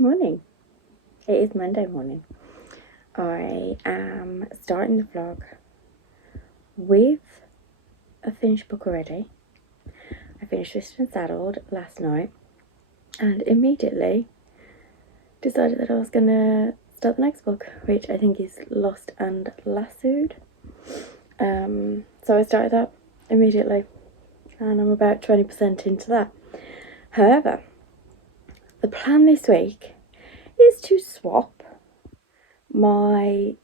morning. It is Monday morning. I am starting the vlog with a finished book already. I finished Twisted and Saddled last night and immediately decided that I was going to start the next book, which I think is Lost and Lassoed. So I started that immediately and I'm about 20% into that. However, the plan this week is to swap my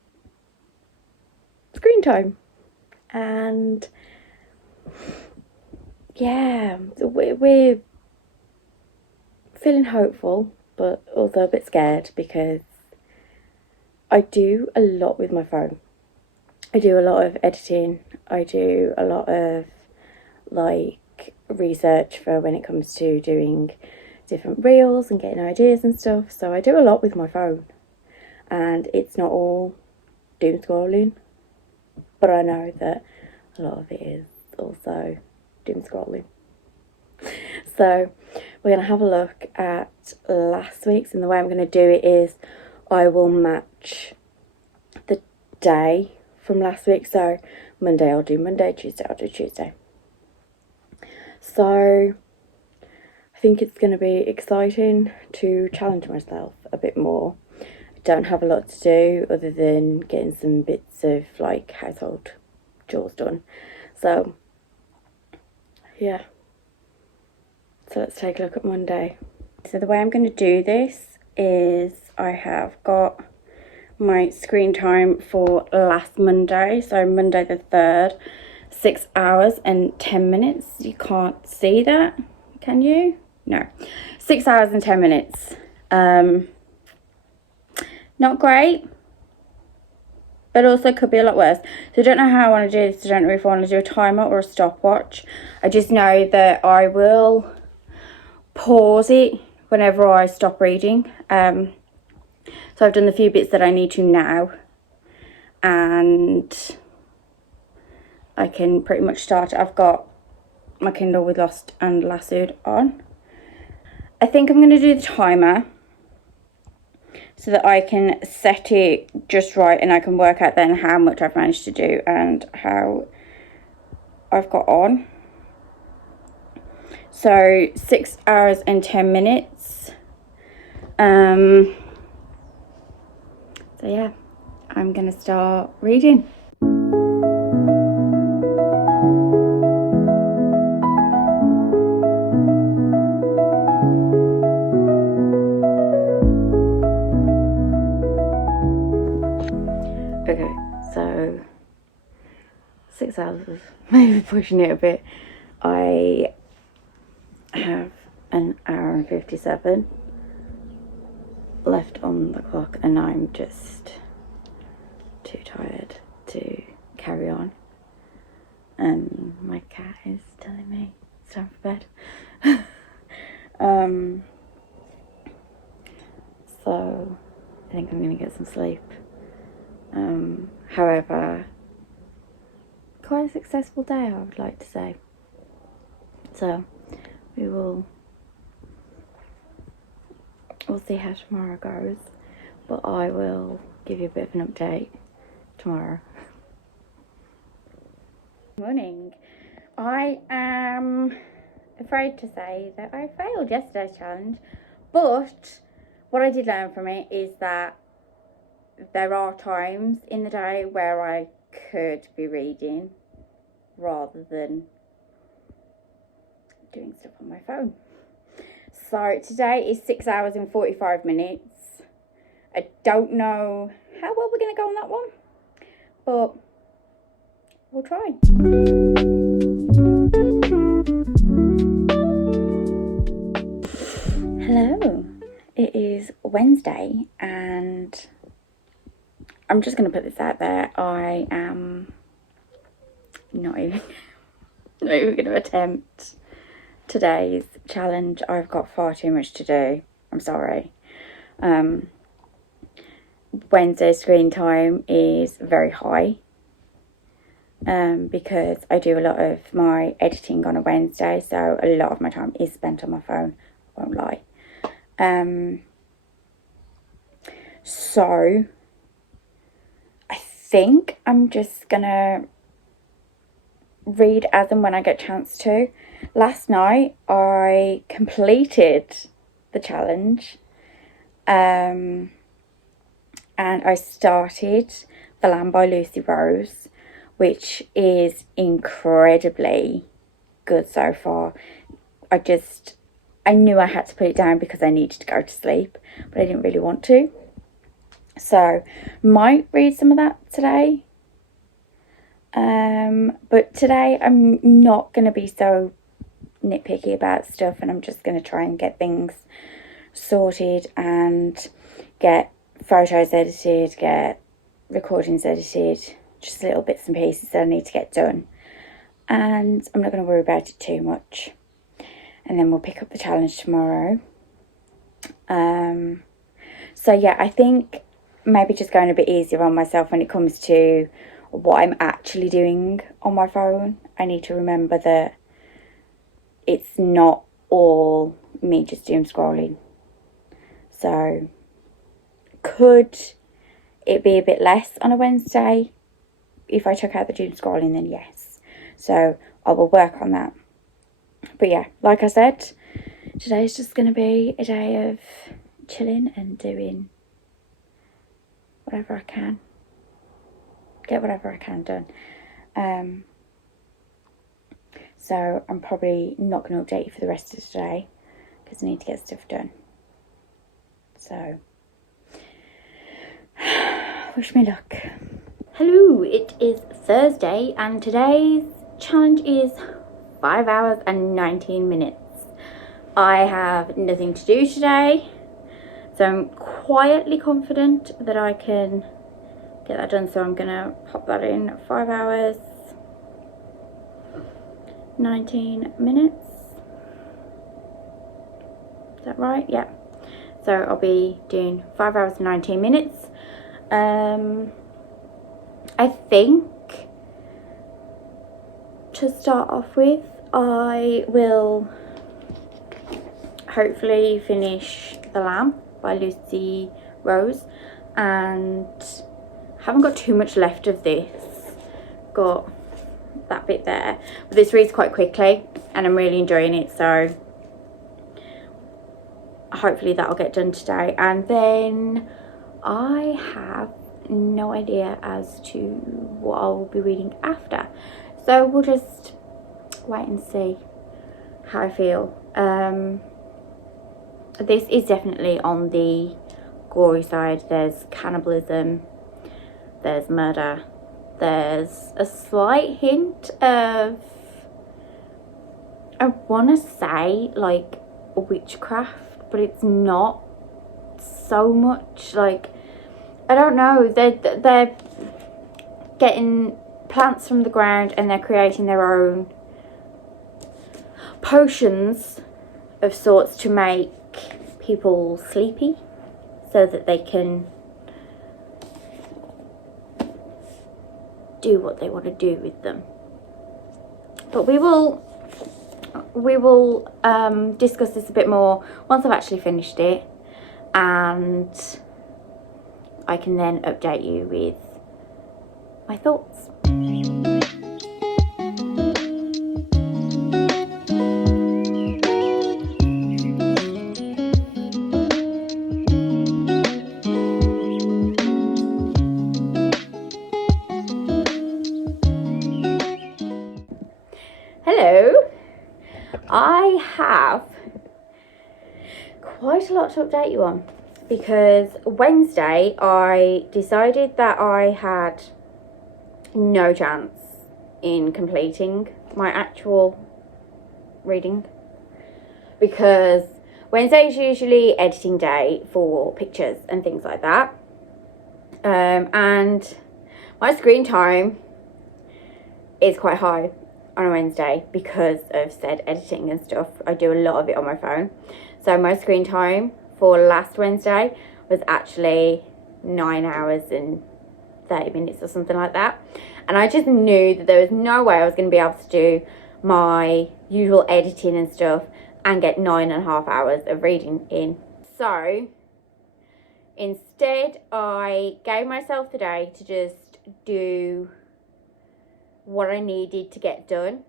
screen time, and yeah, we're feeling hopeful but also a bit scared because I do a lot with my phone. I do a lot of editing, I do a lot of like research for when it comes to doing different reels and getting ideas and stuff, so I do a lot with my phone and it's not all doom scrolling, but I know that a lot of it is also doom scrolling. So we're going to have a look at last week's, and the way I'm going to do it is I will match the day from last week. So Monday I'll do Monday, Tuesday I'll do Tuesday. So I think it's going to be exciting to challenge myself a bit more. I don't have a lot to do other than getting some bits of like household chores done. So yeah, so let's take a look at Monday. So the way I'm going to do this is I have got my screen time for last Monday, so Monday the 3rd, 6 hours and 10 minutes. You can't see that, can you? No, 6 hours and 10 minutes. Not great, but also could be a lot worse. So I don't know how I want to do this. I don't know if I want to do a timer or a stopwatch. I just know that I will pause it whenever I stop reading. So I've done the few bits that I need to now, and I can pretty much start. I've got my Kindle with Lost and Lassoed on. I think I'm going to do the timer so that I can set it just right and I can work out then how much I've managed to do and how I've got on. So 6 hours and 10 minutes. So yeah, I'm going to start reading. Okay, so 6 hours is maybe pushing it a bit. I have an hour and 57 left on the clock and I'm just too tired to carry on. And my cat is telling me it's time for bed. So I think I'm going to get some sleep. However, quite a successful day, I would like to say. So we'll see how tomorrow goes, but I will give you a bit of an update tomorrow. Morning. I am afraid to say that I failed yesterday's challenge, but what I did learn from it is that there are times in the day where I could be reading rather than doing stuff on my phone. So today is 6 hours and 45 minutes. I don't know how well we're going to go on that one, but we'll try. Hello, it is Wednesday and I'm just going to put this out there. I am not even going to attempt today's challenge. I've got far too much to do. I'm sorry. Wednesday's screen time is very high because I do a lot of my editing on a Wednesday, so a lot of my time is spent on my phone, I won't lie. So I think I'm just gonna read as and when I get a chance to. Last night I completed the challenge, and I started The Lamb by Lucy Rose, which is incredibly good so far. I knew I had to put it down because I needed to go to sleep, but I didn't really want to. So, might read some of that today. But today I'm not going to be so nitpicky about stuff, and I'm just going to try and get things sorted and get photos edited, get recordings edited, just little bits and pieces that I need to get done. And I'm not going to worry about it too much. And then we'll pick up the challenge tomorrow. So yeah, I think maybe just going a bit easier on myself when it comes to what I'm actually doing on my phone. I need to remember that it's not all me just doom scrolling. So could it be a bit less on a Wednesday if I took out the doom scrolling? Then yes. So I will work on that. But yeah, like I said, today's just going to be a day of chilling and doing whatever I can. Get whatever I can done. So I'm probably not going to update you for the rest of today because I need to get stuff done. So, wish me luck. Hello, it is Thursday and today's challenge is 5 hours and 19 minutes. I have nothing to do today, so I'm quietly confident that I can get that done. So I'm gonna pop that in 5 hours 19 minutes. Is that right? Yeah. So I'll be doing 5 hours and 19 minutes. I think to start off with, I will hopefully finish The Lamb by Lucy Rose, and haven't got too much left of this. Got that bit there, but this reads quite quickly and I'm really enjoying it, so hopefully that'll get done today. And then I have no idea as to what I will be reading after, so we'll just wait and see how I feel. This is definitely on the gory side. There's cannibalism, there's murder, there's a slight hint of, I want to say like witchcraft, but it's not so much. Like, I don't know, they're getting plants from the ground and they're creating their own potions of sorts to make people sleepy so that they can do what they want to do with them. But we will discuss this a bit more once I've actually finished it, and I can then update you with my thoughts. Hello, I have quite a lot to update you on, because Wednesday I decided that I had no chance in completing my actual reading, because Wednesday is usually editing day for pictures and things like that, and my screen time is quite high on a Wednesday because of said editing and stuff. I do a lot of it on my phone. So my screen time for last Wednesday was actually 9 hours and 30 minutes or something like that. And I just knew that there was no way I was going to be able to do my usual editing and stuff and get 9.5 hours of reading in. So Instead, I gave myself the day to just do what I needed to get done.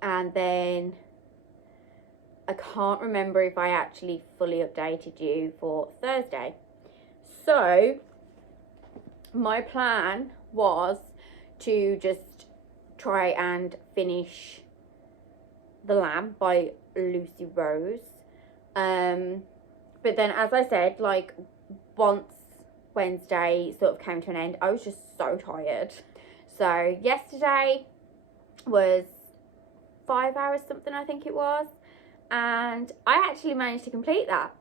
And then I can't remember if I actually fully updated you for Thursday. So my plan was to just try and finish The Lamb by Lucy Rose. But then, as I said, like, once Wednesday sort of came to an end, I was just so tired. So yesterday was 5 hours something, I think it was, and I actually managed to complete that.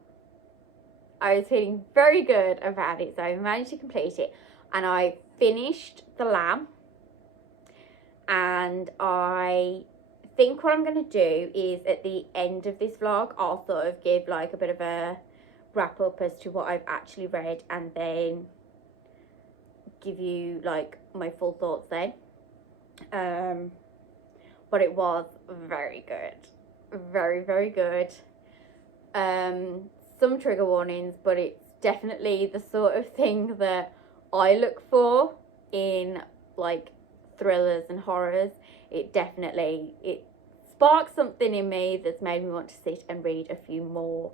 I was feeling very good about it, so I managed to complete it, and I finished The Lamb. And I think what I'm going to do is, at the end of this vlog, I'll sort of give like a bit of a wrap up as to what I've actually read, and then give you like my full thoughts then. But it was very good, very, very good. Some trigger warnings, but it's definitely the sort of thing that I look for in like thrillers and horrors. It sparks something in me that's made me want to sit and read a few more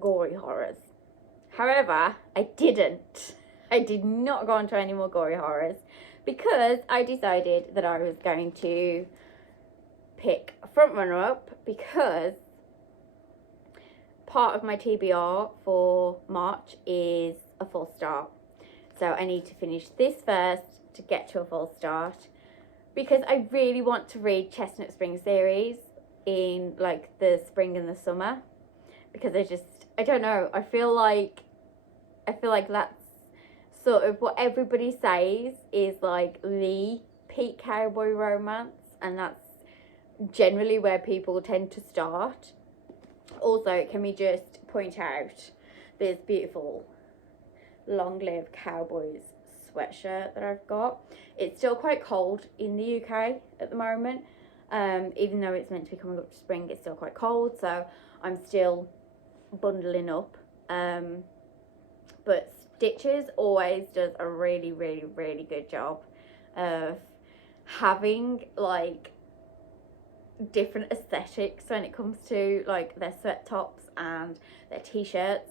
gory horrors. However, I did not go on to any more gory horrors, because I decided that I was going to pick a front runner up, because part of my TBR for March is a full start. So I need to finish this first to get to a full start, because I really want to read Chestnut Spring series in like the spring and the summer, because I don't know, I feel like that's sort of what everybody says is like the peak cowboy romance, and that's generally where people tend to start. Also, can we just point out this beautiful Long Live Cowboys sweatshirt that I've got. It's still quite cold in the UK at the moment, even though it's meant to be coming up to spring. It's still quite cold, so I'm still bundling up. But Stitches always does a really, really, really good job of having like different aesthetics when it comes to like their sweat tops and their t-shirts,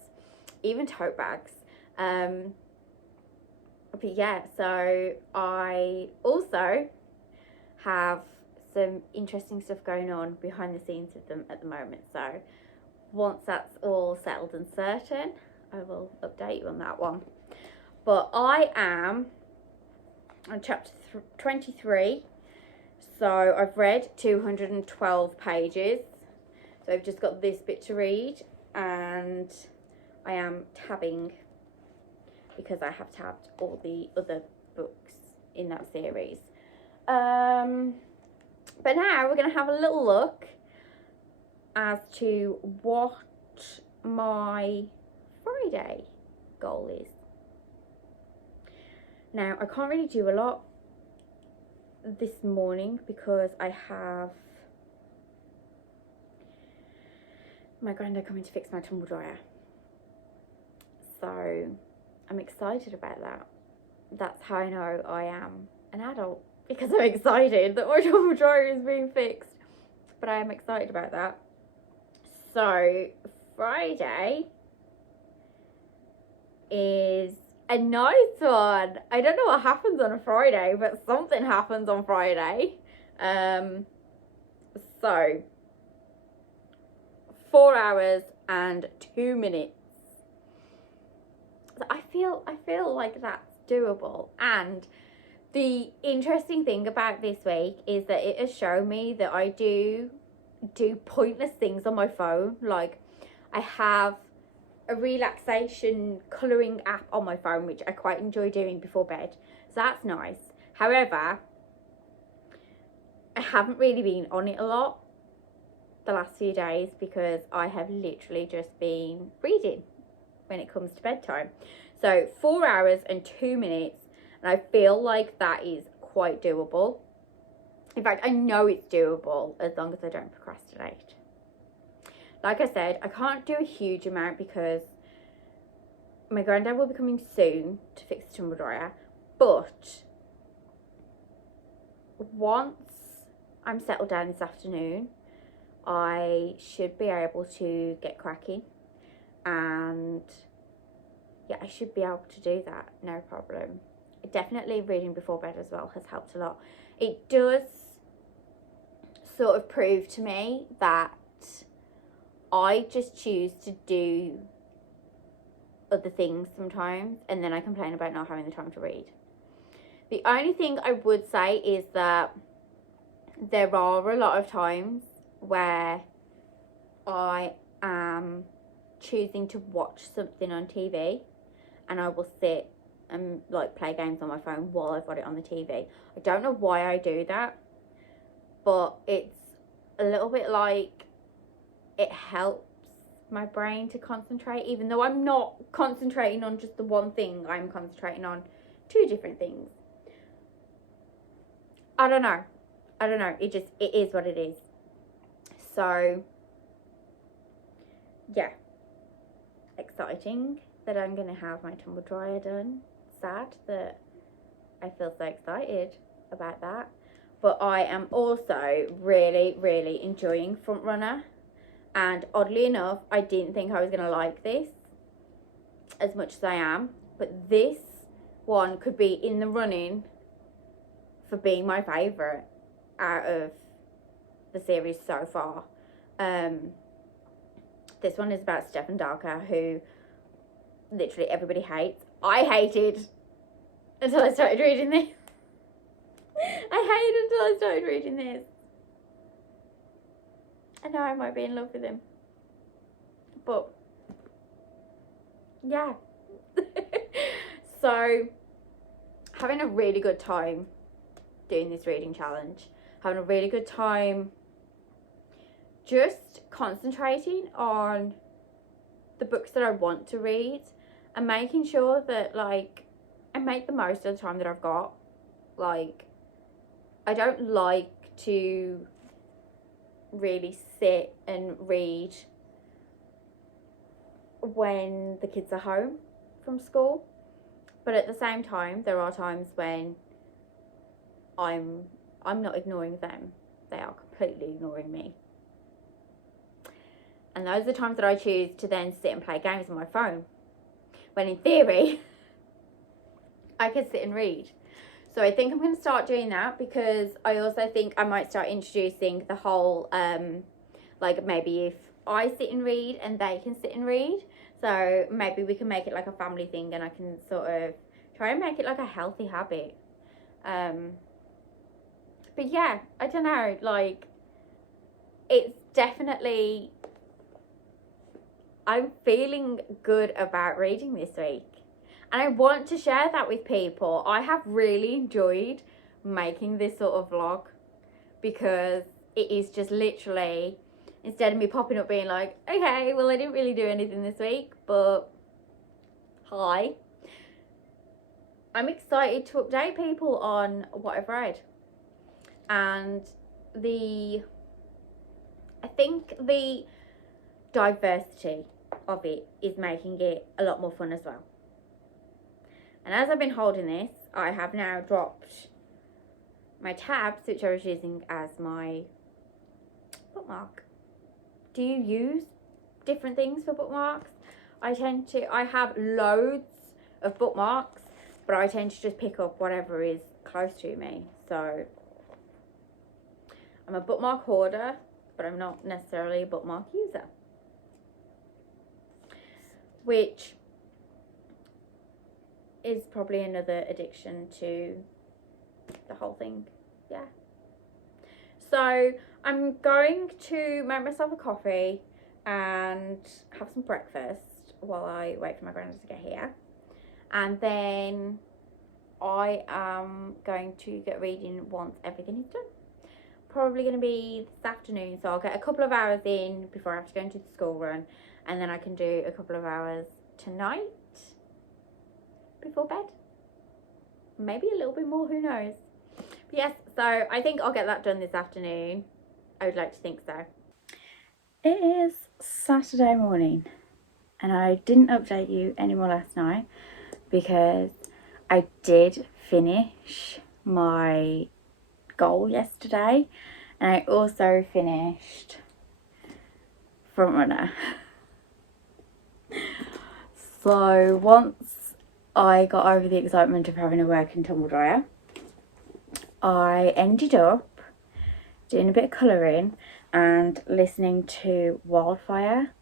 even tote bags. But yeah, so I also have some interesting stuff going on behind the scenes with them at the moment. So once that's all settled and certain, I will update you on that one. But I am on chapter 23. So I've read 212 pages. So I've just got this bit to read, and I am tabbing because I have tabbed all the other books in that series. But now we're going to have a little look as to what my Friday goal is. Now, I can't really do a lot this morning because I have my granddad coming to fix my tumble dryer. So I'm excited about that. That's how I know I am an adult, because I'm excited that my tumble dryer is being fixed. But I am excited about that. So Friday is a nice one. I don't know what happens on a Friday, but something happens on Friday. So 4 hours and 2 minutes. I feel like that's doable. And the interesting thing about this week is that it has shown me that I do pointless things on my phone. Like, I have a relaxation colouring app on my phone, which I quite enjoy doing before bed. So that's nice. However, I haven't really been on it a lot the last few days because I have literally just been reading when it comes to bedtime. So 4 hours and 2 minutes, and I feel like that is quite doable. In fact, I know it's doable as long as I don't procrastinate. Like I said, I can't do a huge amount because my granddad will be coming soon to fix the tumble dryer, but once I'm settled down this afternoon, I should be able to get cracking, and yeah, I should be able to do that, no problem. Definitely reading before bed as well has helped a lot. It does sort of prove to me that I just choose to do other things sometimes, and then I complain about not having the time to read. The only thing I would say is that there are a lot of times where I am choosing to watch something on TV, and I will sit and like play games on my phone while I've got it on the TV. I don't know why I do that, but it's a little bit like it helps my brain to concentrate, even though I'm not concentrating on just the one thing. I'm concentrating on two different things. I don't know. It is what it is. So yeah, exciting that I'm gonna have my tumble dryer done. Sad that I feel so excited about that, but I am also really enjoying Front Runner, and oddly enough, I didn't think I was gonna like this as much as I am, but this one could be in the running for being my favourite out of the series so far. This one is about Stefan Dalker, who literally everybody hates. I hated until I started reading this. I hated until I started reading this. I know I might be in love with him, but yeah. So, having a really good time doing this reading challenge, having a really good time just concentrating on the books that I want to read, and making sure that like I make the most of the time that I've got. Like, I don't like to really sit and read when the kids are home from school, but at the same time there are times when I'm not ignoring them, they are completely ignoring me, and those are the times that I choose to then sit and play games on my phone, when in theory I could sit and read. So I think I'm going to start doing that, because I also think I might start introducing the whole like maybe if I sit and read and they can sit and read, so maybe we can make it like a family thing, and I can sort of try and make it like a healthy habit. But yeah, I don't know, like it's definitely, I'm feeling good about reading this week, and I want to share that with people. I have really enjoyed making this sort of vlog, because it is just literally, instead of me popping up being like, okay, well I didn't really do anything this week, but hi, I'm excited to update people on what I've read. And I think the diversity of it is making it a lot more fun as well. And as I've been holding this, I have now dropped my tabs, which I was using as my bookmark. Do you use different things for bookmarks? I have loads of bookmarks, but I tend to just pick up whatever is close to me. So I'm a bookmark hoarder, but I'm not necessarily a bookmark user, which is probably another addiction to the whole thing. Yeah. So I'm going to make myself a coffee and have some breakfast while I wait for my granddad to get here, and then I am going to get reading once everything is done. Probably going to be this afternoon, so I'll get a couple of hours in before I have to go into the school run, and then I can do a couple of hours tonight before bed, maybe a little bit more, who knows. But yes, so I think I'll get that done this afternoon. I would like to think so. It is Saturday morning, And I didn't update you anymore last night because I did finish my goal yesterday, and I also finished Frontrunner. So once I got over the excitement of having a working tumble dryer, I ended up doing a bit of colouring and listening to Wildfire,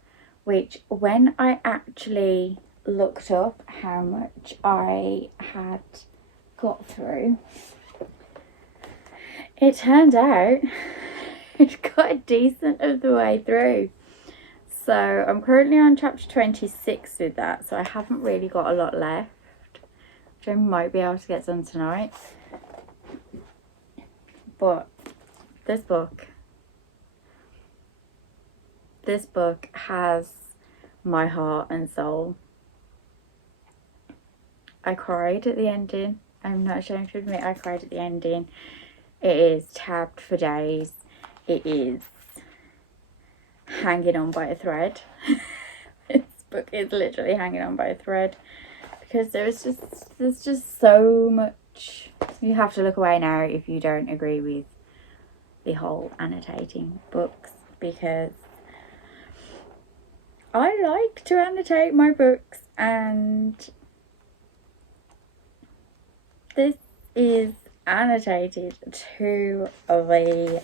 which when I actually looked up how much I had got through, it turned out it got a decent of the way through. So I'm currently on chapter 26 with that, so I haven't really got a lot left, which I might be able to get done tonight. But this book has my heart and soul. I cried at the ending. I'm not ashamed to admit I cried at the ending. It is tabbed for days. It is hanging on by a thread. This book is literally hanging on by a thread because there's just so much. You have to look away now if you don't agree with the whole annotating books, because I like to annotate my books, and this is annotated to the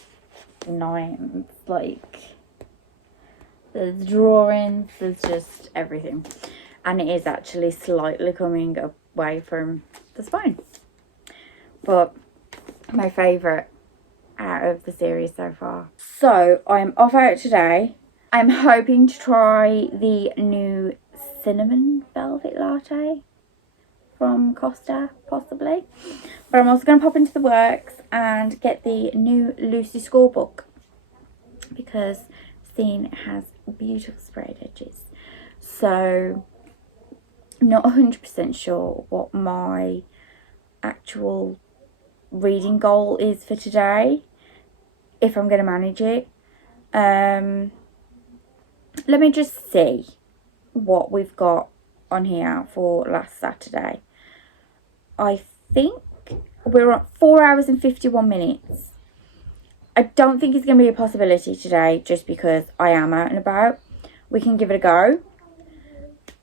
nines. Like, there's drawings, there's just everything, and it is actually slightly coming away from the spine. But my favourite out of the series so far. So I'm off out today. I'm hoping to try the new cinnamon velvet latte from Costa, possibly. But I'm also going to pop into the works and get the new Lucy scorebook, because Scene has beautiful sprayed edges. So I'm not 100% sure what my actual reading goal is for today, if I'm going to manage it. Let me just see what we've got on here for last Saturday. I think we're at 4 hours and 51 minutes. I don't think it's going to be a possibility today, just because I am out and about. We can give it a go.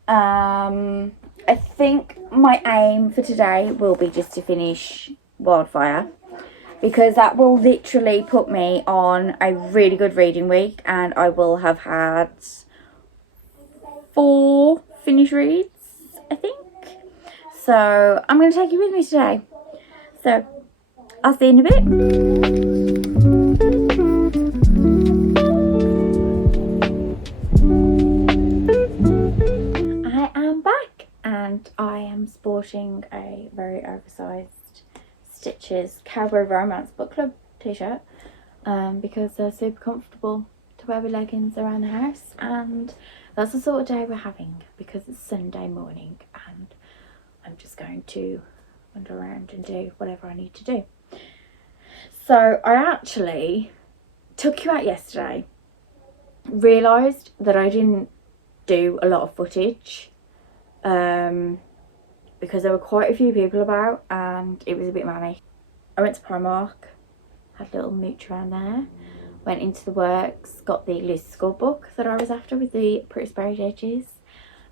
I think my aim for today will be just to finish Wildfire, because that will literally put me on a really good reading week, and I will have had 4 finish reads, I think. So I'm going to take you with me today. So I'll see you in a bit. I am back, and I am sporting a very oversized Stitches Cowboy Romance Book Club t-shirt, because they're super comfortable to wear with leggings around the house, and that's the sort of day we're having, because it's Sunday morning and I'm just going to wander around and do whatever I need to do. So I actually took you out yesterday, realised that I didn't do a lot of footage, because there were quite a few people about and it was a bit manic. I went to Primark, had a little mooch around there, went into the works, got the Lucy scorebook that I was after with the pretty sprayed edges.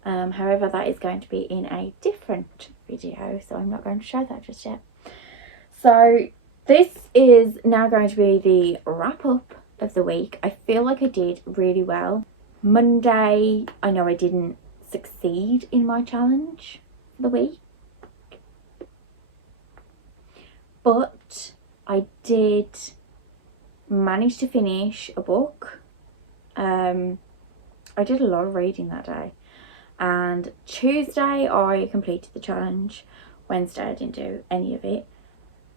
However, that is going to be in a different video, so I'm not going to show that just yet. So this is now going to be the wrap up of the week. I feel like I did really well. Monday, I know I didn't succeed in my challenge for the week, but I did manage to finish a book. I did a lot of reading that day, and Tuesday I completed the challenge. Wednesday I didn't do any of it.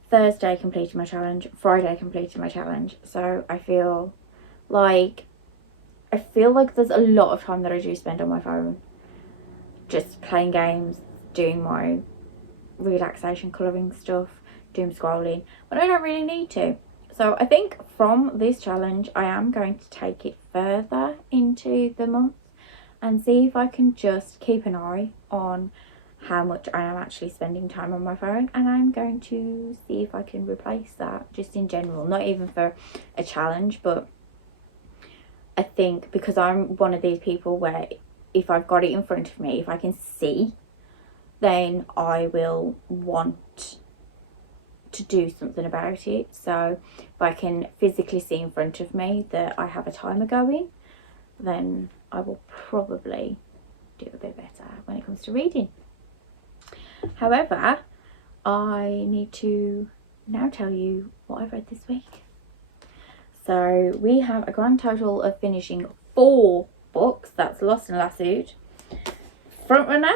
Thursday completed my challenge. Friday completed my challenge. So I feel like there's a lot of time that I do spend on my phone, just playing games, doing my relaxation colouring stuff, doom scrolling, but I don't really need to. So I think from this challenge I am going to take it further into the month, and see if I can just keep an eye on how much I am actually spending time on my phone, and I'm going to see if I can replace that just in general, not even for a challenge, but I think because I'm one of these people where if I've got it in front of me, if I can see, then I will want to do something about it. So if I can physically see in front of me that I have a timer going, then I will probably do a bit better when it comes to reading. However, I need to now tell you what I've read this week. So we have a grand total of finishing 4 books. That's Lost and Lassoed, Frontrunner,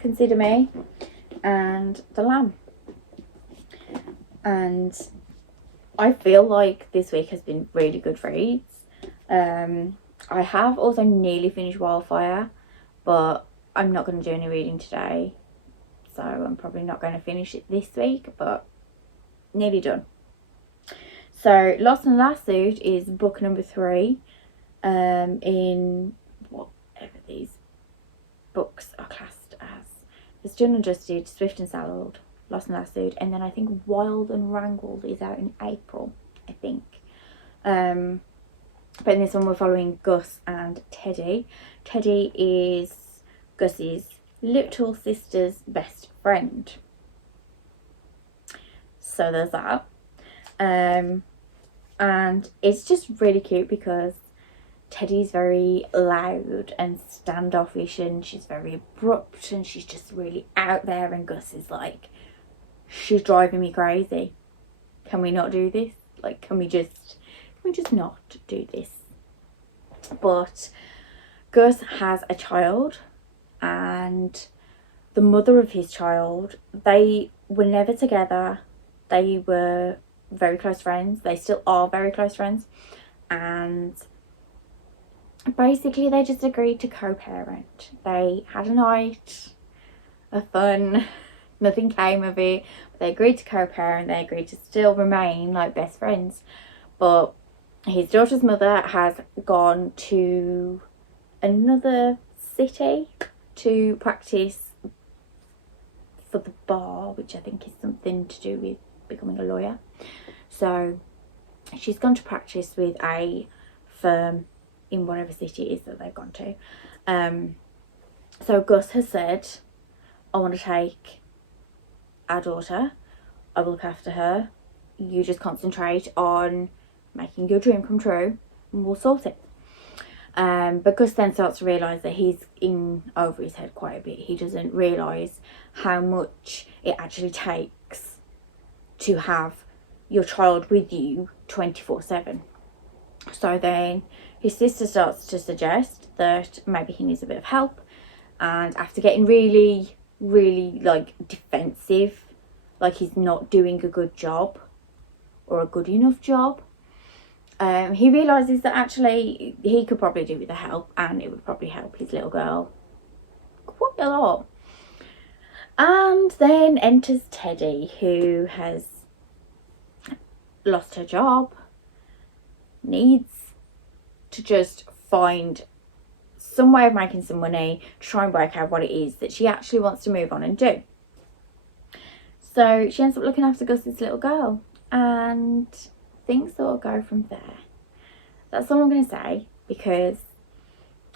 Consider Me, and The Lamb. And I feel like this week has been really good reads. I have also nearly finished Wildfire, but I'm not going to do any reading today, so I'm probably not going to finish it this week, but nearly done. So Lost and Lassoed is book number 3 in whatever these books are classed as. It's Done and Dusted, Swift and Saddled, Lost and Lassoed, and then I think Wild and Wrangled is out in April, I think. But in this one we're following Gus and Teddy. Teddy is Gus's little sister's best friend. So there's that. And it's just really cute because Teddy's very loud and standoffish, and she's very abrupt, and she's just really out there, and Gus is like, she's driving me crazy. Can we not do this? Like, can we just not do this? But Gus has a child, and the mother of his child, they were never together. They were very close friends. They still are very close friends. And basically they just agreed to co-parent. They had a night of fun. Nothing came of it. They agreed to co-parent. They agreed to still remain like best friends. But his daughter's mother has gone to another city to practice for the bar, which I think is something to do with becoming a lawyer. So she's gone to practice with a firm in whatever city it is that they've gone to. So Gus has said, I want to take our daughter, I will look after her, you just concentrate on making your dream come true and we'll sort it. But Gus then starts to realise that he's in over his head quite a bit. He doesn't realise how much it actually takes to have your child with you 24/7. So then his sister starts to suggest that maybe he needs a bit of help, and after getting really like defensive, like he's not doing a good job or a good enough job, he realises that actually he could probably do with the help, and it would probably help his little girl quite a lot. And then enters Teddy, who has lost her job, needs to just find some way of making some money, try and work out what it is that she actually wants to move on and do. So she ends up looking after Gus's little girl, and things sort of go from there. That's all I'm going to say, because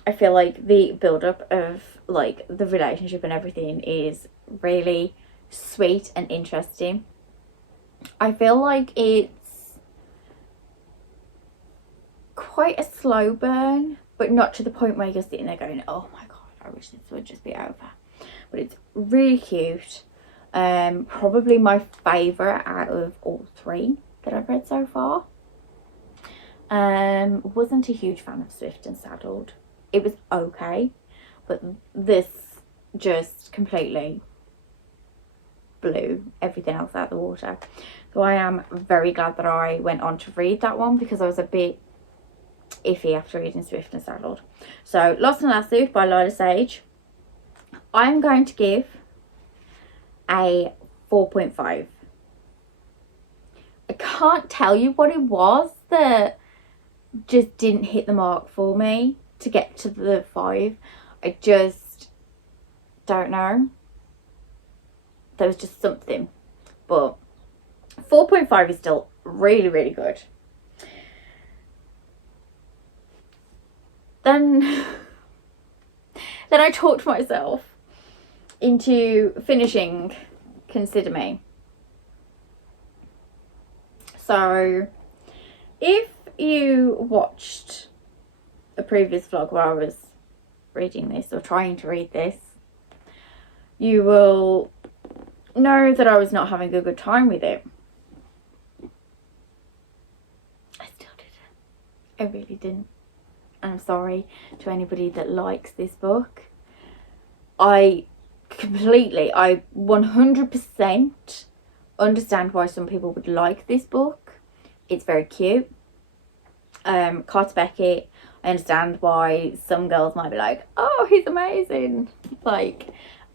I feel like the build-up of like the relationship and everything is really sweet and interesting. I feel like it's quite a slow burn, but not to the point where you're sitting there going, oh my god, I wish this would just be over. But it's really cute. Probably my favourite out of all 3 that I've read so far. Wasn't a huge fan of Swift and Saddled. It was okay, but this just completely blew everything else out of the water. So I am very glad that I went on to read that one, because I was a bit iffy after reading Swift and Saddled. So Lost and Lassoed by Lila Sage, I'm going to give a 4.5. I can't tell you what it was that just didn't hit the mark for me. to get to the 5. I just don't know. There was just something. But 4.5 is still really, really good. Then I talked myself into finishing Consider Me. So if you watched a previous vlog where I was reading this or trying to read this, you will know that I was not having a good time with it. I still didn't. I really didn't. And I'm sorry to anybody that likes this book. I 100% understand why some people would like this book. It's very cute. Carter Beckett, I understand why some girls might be like, oh, he's amazing. Like,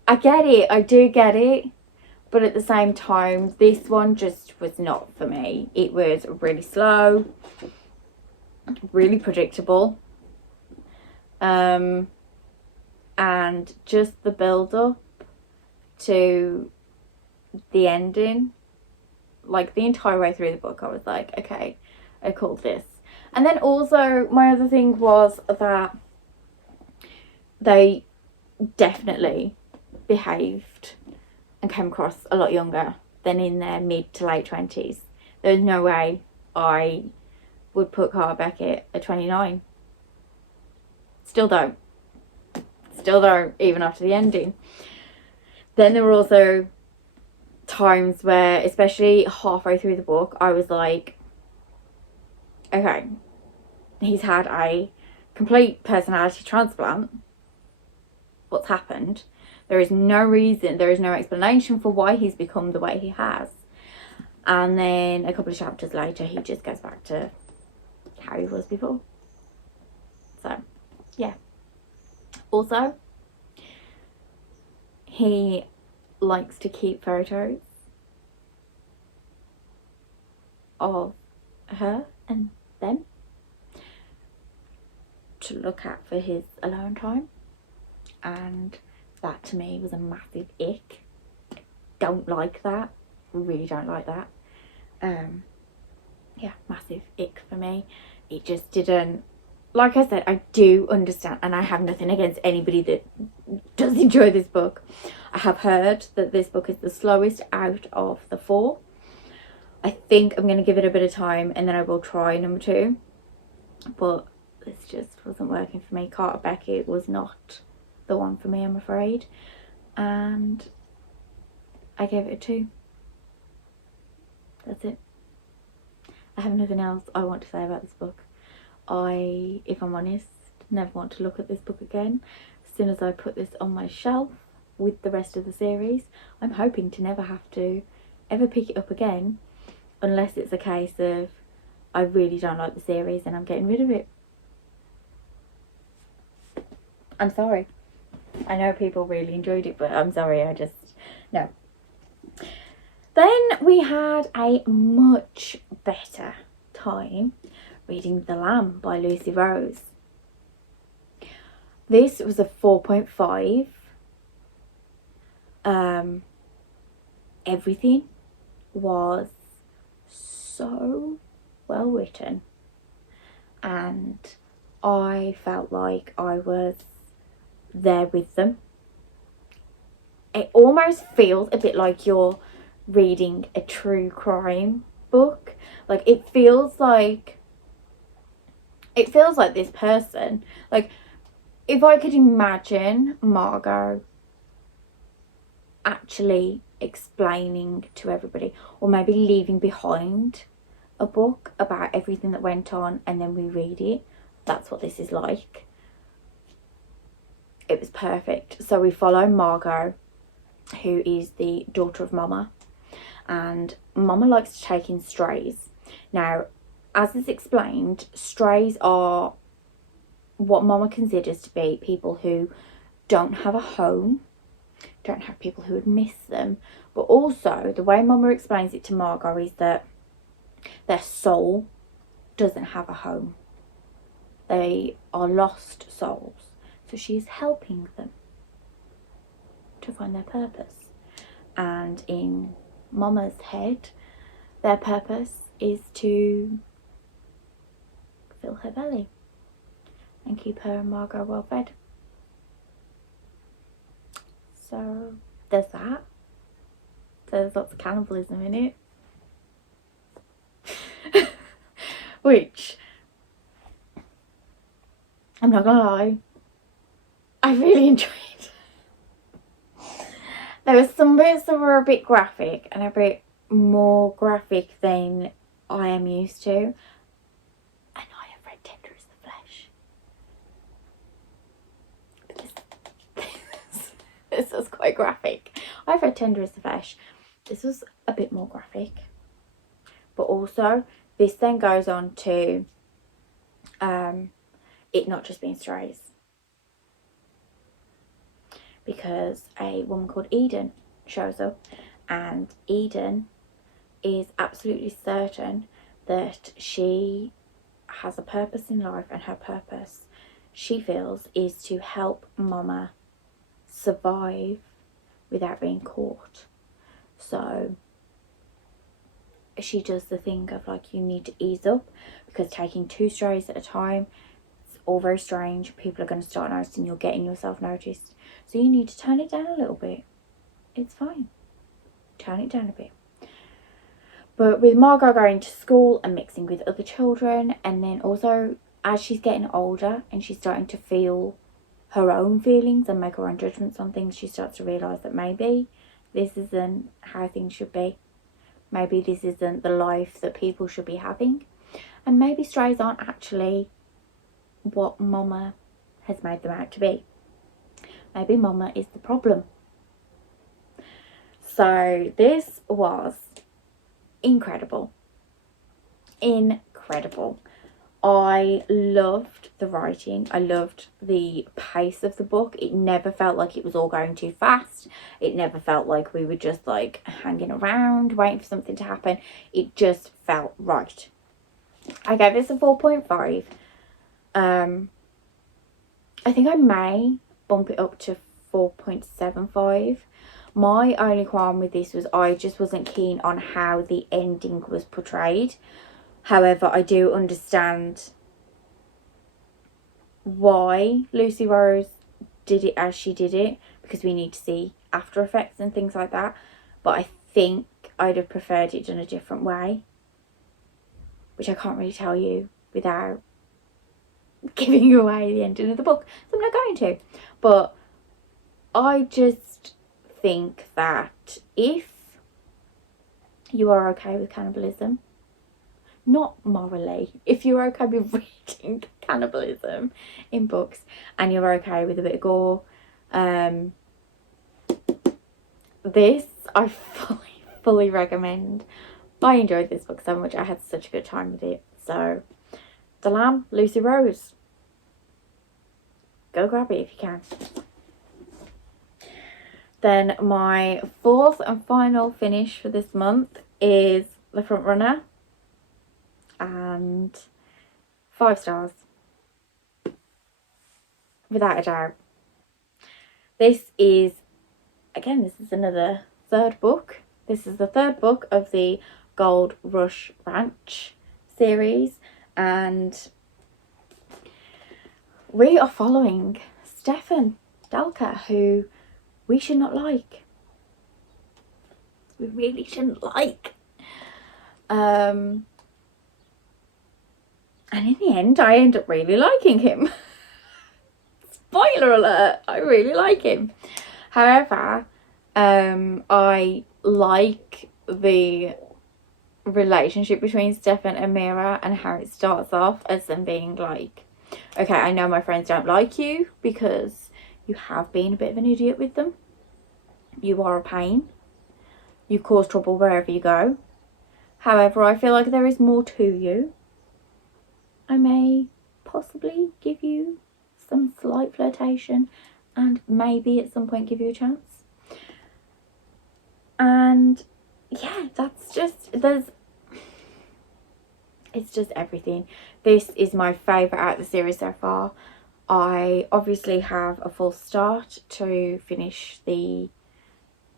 I get it, I do get it. But at the same time, this one just was not for me. It was really slow, really predictable. And just the build-up to the ending, like the entire way through the book, I was like, okay, I called this. And then also my other thing was that they definitely behaved and came across a lot younger than in their mid to late 20s. There's no way I would put Carter Beckett at 29. Still don't, even after the ending. Then there were also times where, especially halfway through the book, I was like, okay, he's had a complete personality transplant. What's happened? There is no reason, there is no explanation for why he's become the way he has. And then a couple of chapters later, he just goes back to how he was before. So, yeah. Also, he likes to keep photos of her and them to look at for his alone time, and that to me was a massive ick. Don't like that, really don't like that. Yeah, massive ick for me. It just didn't, like I said, I do understand, and I have nothing against anybody that does enjoy this book. I have heard that this book is the slowest out of the 4. I think I'm going to give it a bit of time and then I will try number 2. But this just wasn't working for me. Carter Beckett was not the one for me, I'm afraid. And I gave it a 2. That's it. I have nothing else I want to say about this book. I, if I'm honest, never want to look at this book again. As soon as I put this on my shelf with the rest of the series, I'm hoping to never have to ever pick it up again, unless it's a case of I really don't like the series and I'm getting rid of it. I'm sorry. I know people really enjoyed it, but I'm sorry, I just, no. Then we had a much better time reading The Lamb by Lucy Rose. This was a 4.5. Everything was so well written, and I felt like I was there with them. It almost feels a bit like you're reading a true crime book. Like it feels like this person, like if I could imagine Margot actually explaining to everybody, or maybe leaving behind a book about everything that went on and then we read it, that's what this is like. It was perfect. So we follow Margot, who is the daughter of Mama, and Mama likes to take in strays. Now, as is explained, strays are what Mama considers to be people who don't have a home, don't have people who would miss them, but also the way Mama explains it to Margot is that their soul doesn't have a home. They are lost souls. So she's helping them to find their purpose. And in Mama's head, their purpose is to fill her belly and keep her and Margot well fed. So there's that. So there's lots of cannibalism in it. Which, I'm not gonna lie, I really enjoyed. There were some bits that were a bit graphic and a bit more graphic than I am used to. And I have read Tender is the Flesh. This was quite graphic. I've read Tender is the Flesh. This was a bit more graphic. But also, this then goes on to it not just being strays. Because a woman called Eden shows up, and Eden is absolutely certain that she has a purpose in life, and her purpose, she feels, is to help Mama survive without being caught. So she does the thing of like, you need to ease up, because taking 2 strays at a time, it's all very strange. People are going to start noticing you're getting yourself noticed. So you need to turn it down a little bit. It's fine. Turn it down a bit. But with Margot going to school and mixing with other children, and then also as she's getting older and she's starting to feel her own feelings and make her own judgments on things, she starts to realise that maybe this isn't how things should be. Maybe this isn't the life that people should be having. And maybe strays aren't actually what Mama has made them out to be. Maybe Mama is the problem. So this was incredible. Incredible. I loved the writing. I loved the pace of the book. It never felt like it was all going too fast. It never felt like we were just like hanging around waiting for something to happen. It just felt right. I gave this a 4.5. I think I may bump it up to 4.75. My only qualm with this was I just wasn't keen on how the ending was portrayed. However, I do understand why Lucy Rose did it as she did it, because we need to see after effects and things like that. But I think I'd have preferred it done a different way, which I can't really tell you without giving you away the ending of the book, so I'm not going to. But I just think that if you are okay with cannibalism, not morally, if you're okay with reading cannibalism in books and you're okay with a bit of gore, this I fully recommend. I enjoyed this book so much. I had such a good time with it. So The Lamb, Lucy Rose. Go grab it if you can. Then my 4th and final finish for this month is The Front Runner, and 5 stars, without a doubt. This is, again, this is another 3rd book. This is the 3rd book of the Gold Rush Ranch series, and we are following Stefan Delka, who we should not like. We really shouldn't like. And in the end, I end up really liking him. Spoiler alert, I really like him. However, I like the relationship between Stefan and Mira, and how it starts off as them being like, okay, I know my friends don't like you because you have been a bit of an idiot with them. You are a pain. You cause trouble wherever you go. However, I feel like there is more to you. I may possibly give you some slight flirtation and maybe at some point give you a chance. And yeah, that's just, it's just everything. this is my favourite out of the series so far. I obviously have a full start to finish the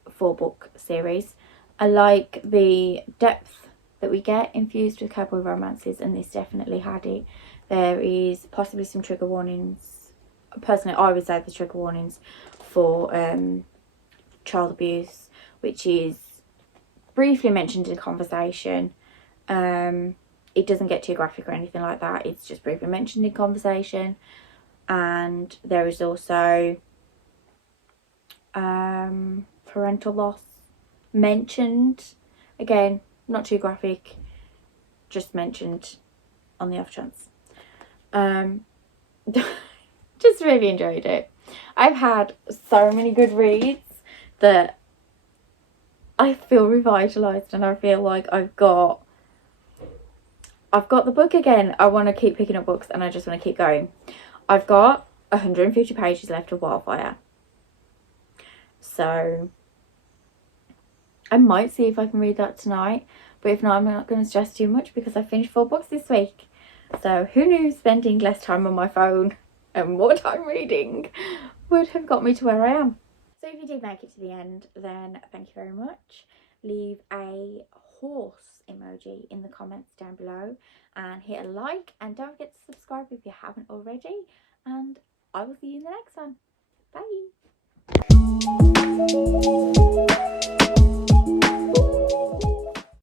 4-book series. I like the depth that we get infused with cowboy romances, and this definitely had it. There is possibly some trigger warnings. Personally, I would say the trigger warnings for child abuse, which is briefly mentioned in conversation. It doesn't get too graphic or anything like that. It's just briefly mentioned in conversation. And there is also parental loss mentioned. Again, not too graphic, just mentioned on the off chance. Just really enjoyed it. I've had so many good reads that I feel revitalised, and I feel like I've got the book again. I want to keep picking up books, and I just want to keep going. I've got 150 pages left of Wildfire, so I might see if I can read that tonight, but if not, I'm not going to stress too much because I finished 4 books this week. So who knew spending less time on my phone and more time reading would have got me to where I am. So if you did make it to the end, then thank you very much. Leave a horse emoji in the comments down below and hit a like, and don't forget to subscribe if you haven't already, and I will see you in the next one. Bye.